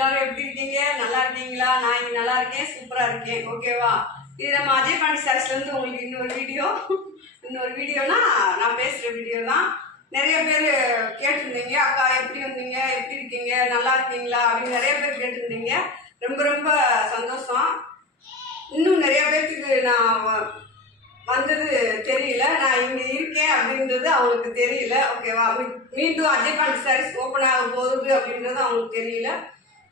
எல்லாரும் எப்படி இருக்கீங்க? நல்லா இருக்கீங்களா? நான் இங்க நல்லா இருக்கேன், சூப்பரா இருக்கேன். ஓகேவா? இது நம்ம அஜய் பாண்டி சாரீஸ்ல இருந்து உங்களுக்கு இன்னொரு வீடியோனா நான் பேசுற வீடியோ தான். நிறைய பேர் கேட்டிருந்தீங்க, அக்கா எப்படி வந்தீங்க, எப்படி இருக்கீங்க, நல்லா இருக்கீங்களா அப்படின்னு நிறைய பேர் கேட்டிருந்தீங்க. ரொம்ப ரொம்ப சந்தோஷம். இன்னும் நிறைய பேருக்கு நான் வந்தது தெரியல, நான் இங்க இருக்கேன் அப்படின்றது அவங்களுக்கு தெரியல. ஓகேவா? மீண்டும் அஜய் பாண்டி சாரீஸ் ஓப்பன் ஆக போகுது அப்படின்றது அவங்களுக்கு தெரியல.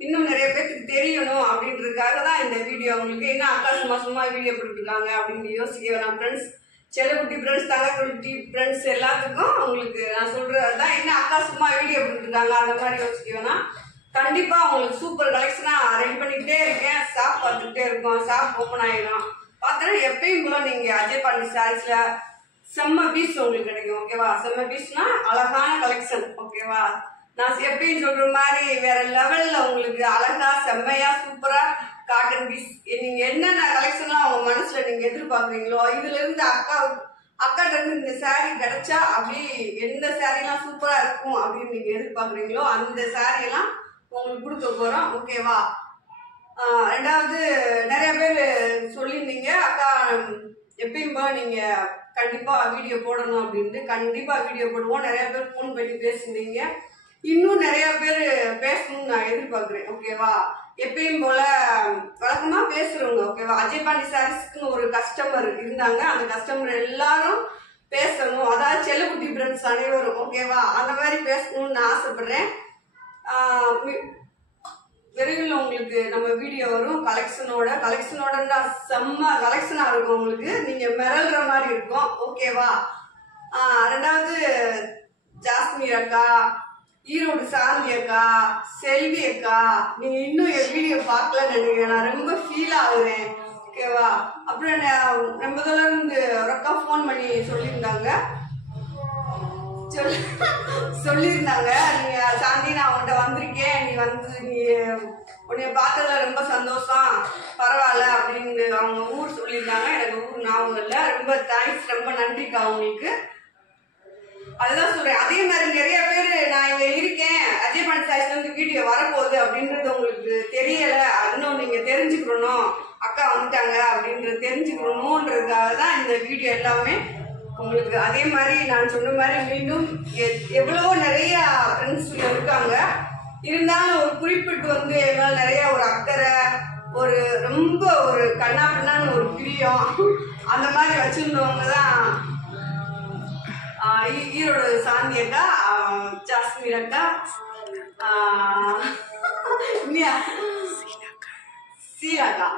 இன்னும் நிறைய பேருக்கு தெரியணும் அப்படின்றதுக்காக தான் இந்த வீடியோ. அவங்களுக்கு என்ன அக்கா சும்மா வீடியோ போட்டுருக்காங்க அப்படின்னு யோசிக்க வேணாம் ஃப்ரெண்ட்ஸ். செல்லக்குட்டி ஃப்ரெண்ட்ஸ், தங்கக்குட்டி ஃப்ரெண்ட்ஸ் எல்லாத்துக்கும் அவங்களுக்கு நான் சொல்றது தான், என்ன அக்கா சும்மா வீடியோ போட்டுருக்காங்க அந்த மாதிரி யோசிக்க வேணாம். கண்டிப்பா உங்களுக்கு சூப்பர் கலெக்ஷனா ரெடி பண்ணிக்கிட்டே இருக்கேன். ஷாப் பார்த்துக்கிட்டே இருக்கோம், ஷாப் ஓப்பன் ஆயிடும். பார்த்தா எப்பயும் போல நீங்க அஜய் பாண்டி சாரீஸ்ல செம்ம பீஸ் உங்களுக்கு கிடைக்கும். ஓகேவா? செம்ம பீஸ்னா அழகான கலெக்ஷன். ஓகேவா? நான் எப்பயும் சொல்ற மாதிரி வேற லெவல்ல உங்களுக்கு அழகா செம்மையா சூப்பரா காட்டன் பீஸ் நீங்க என்னென்ன கலெக்ஷன்லாம் அவங்க மனசுல நீங்க எதிர்பார்க்குறீங்களோ இதுல இருந்து அக்காட்ட இருந்து இந்த சாரீ கிடைச்சா அப்படி எந்த சாரீலாம் சூப்பரா இருக்கும் அப்படின்னு நீங்க எதிர்பார்க்குறீங்களோ அந்த சாரீ எல்லாம் உங்களுக்கு கொடுக்க போறோம். ஓகேவா? ரெண்டாவது நிறைய பேர் சொல்லியிருந்தீங்க, அக்கா எப்பயும் போல நீங்க கண்டிப்பா வீடியோ போடணும் அப்படின்ட்டு. கண்டிப்பா வீடியோ போடுவோம். நிறைய பேர் ஃபோன் பண்ணி பேசியிருந்தீங்க. இன்னும் நிறைய பேர் பேசணும்னு நான் எதிர்பார்க்கிறேன். ஓகேவா? எப்பயும் போல வழக்கமா பேசுறவங்க. ஓகேவா? அஜய் பாண்டி சாரீஸ்க்குன்னு ஒரு கஸ்டமர் இருந்தாங்க, அந்த கஸ்டமர் எல்லாரும் பேசணும். அதாவது செல்லக்குட்டி ஃப்ரெண்ட்ஸ் அனைவரும். ஓகேவா? அந்த மாதிரி பேசணும்னு நான் ஆசைப்படுறேன். விரைவில் உங்களுக்கு நம்ம வீடியோ வரும் கலெக்ஷனோட செம்ம கலெக்ஷனா இருக்கும். உங்களுக்கு நீங்க மிரள்ற மாதிரி இருக்கும். ஓகேவா? ரெண்டாவது ஜாஸ்மி அக்கா, ஈரோடு சாந்தி அக்கா, செல்வி அக்கா, நீங்க இன்னும் என் வீடியோ பார்க்கலன்னு நினைக்கிறேன். நான் ரொம்ப ஃபீல் ஆகுறேன். ஓகேவா? அப்புறம் ரொம்ப தூரம் இருந்து ஒரு அக்கா ஃபோன் பண்ணி சொல்லியிருந்தாங்க, நீங்க சாந்தி நான் உன்கிட்ட வந்திருக்கேன், நீ உன்னைய பார்த்ததுல ரொம்ப சந்தோஷம், பரவாயில்ல அப்படின்னு அவங்க ஊர் சொல்லியிருந்தாங்க. எனக்கு ஊர் ஞாபகம் இல்லை. ரொம்ப தேங்க்ஸ், ரொம்ப நன்றிக்கா உங்களுக்கு. அதுதான் சொல்றேன். அதே மாதிரி நிறைய பேர் நான் இங்க இருக்கேன், அஜய் பாண்டி சாரீஸ்ல இருந்து வீடியோ வரப்போகுது அப்படின்றது உங்களுக்கு தெரியல, இன்னும் நீங்க தெரிஞ்சுக்கணும், அக்கா வந்துட்டாங்க அப்படின்றது தெரிஞ்சுக்கணும்ன்றதுக்காக தான் இந்த வீடியோ எல்லாமே உங்களுக்கு. அதே மாதிரி நான் சொன்ன மாதிரி மீண்டும் எவ்வளவோ நிறைய ஃப்ரெண்ட்ஸ் இருக்காங்க, இருந்தாலும் ஒரு குறிப்பிட்டு எங்களால் நிறைய ஒரு அக்கறை, ஒரு ரொம்ப ஒரு கண்ணாப்பின்னான்னு ஒரு பிரியம் அந்த மாதிரி வச்சிருந்தவங்க தான் ஈரோடு சாந்தி அக்கா, ஜாஸ்மி அக்கா, சீராக்கா.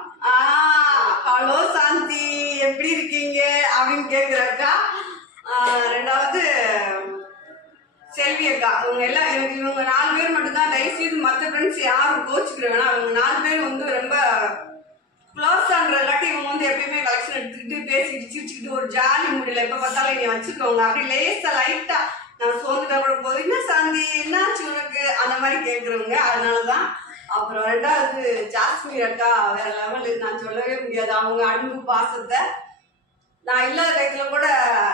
ஹலோ சாந்தி, எப்படி இருக்கீங்க அப்படின்னு கேக்குற அக்கா. ரெண்டாவது செல்வி அக்கா. இவங்க 4 பேர் மட்டும்தான். தயவுசெய்து மற்ற ஃப்ரெண்ட்ஸ் யாரும் கோச்சுக்கிறேன்னா, அவங்க 4 பேர் ரொம்ப க்ளோஸ் ஆன்றதாட்டி இவங்க எப்பயுமே கலெக்ஷன் எடுத்துக்கிட்டு பேசிக்கிட்டு சிரிச்சுக்கிட்டு ஒரு ஜாலி முடியல. எப்ப பார்த்தாலும் என்னை வச்சுக்கோங்க அப்படி லேசா லைட்டா நான் சோர்ந்துட்டா கூட போதும், என்ன சாந்தி என்னாச்சு உனக்கு அந்த மாதிரி கேட்குறவங்க. அதனாலதான். அப்புறம் ரெண்டாவது ஜாஸ்மி அக்கா வேற லெவலு, நான் சொல்லவே முடியாது அவங்க அன்பு பாசத்தை. நான் இல்லாத டயத்துல கூட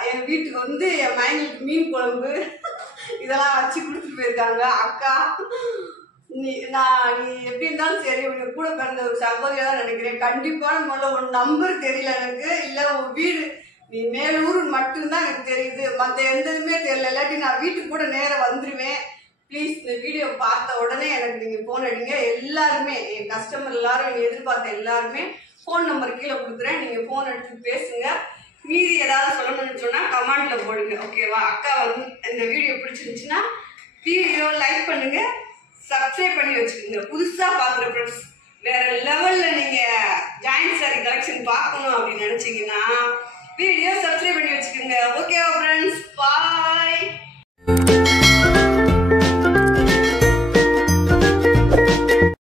என் வீட்டுக்கு என் மைனுக்கு மீன் குழம்பு இதெல்லாம் வச்சு கொடுத்துட்டு போயிருக்காங்க. அக்கா நீ எப்படி இருந்தாலும் சரி, உனக்கு கூட பிறந்த ஒரு சகோதரியா தான் நினைக்கிறேன். கண்டிப்பான முதல்ல உன் நம்பர் தெரியல எனக்கு, இல்ல உன் வீடு நீ மேலூர் மட்டும்தான் எனக்கு தெரியுது, மற்ற எந்த இதுவுமே தெரியல. இல்லாட்டி நான் வீட்டுக்கு கூட நேரம் வந்துருவேன். ப்ளீஸ் இந்த வீடியோ பார்த்த உடனே எனக்கு நீங்க போன் அடிங்க. எல்லாருமே என் கஸ்டமர் எல்லாரும் என்னை எதிர்பார்த்த எல்லாருமே ஃபோன் நம்பர் கீழே கொடுக்குறேன், நீங்க ஃபோன் எடுத்து பேசுங்க. மீதி ஏதாவது சொல்லணும்னு சொன்னா கமெண்ட்ல போடுங்க. ஓகேவா? அக்கா இந்த வீடியோ பிடிச்சிருந்துச்சுன்னா வீடியோ லைக் பண்ணுங்க, சப்ஸ்கிரைப் பண்ணி வச்சுக்கோங்க. புதுசா பாக்குற ஃப்ரெண்ட்ஸ் வேற லெவல்ல நீங்க ஜாயிண்ட் சாரி கலெக்ஷன் பார்க்கணும் அப்படின்னு நினைச்சீங்கன்னா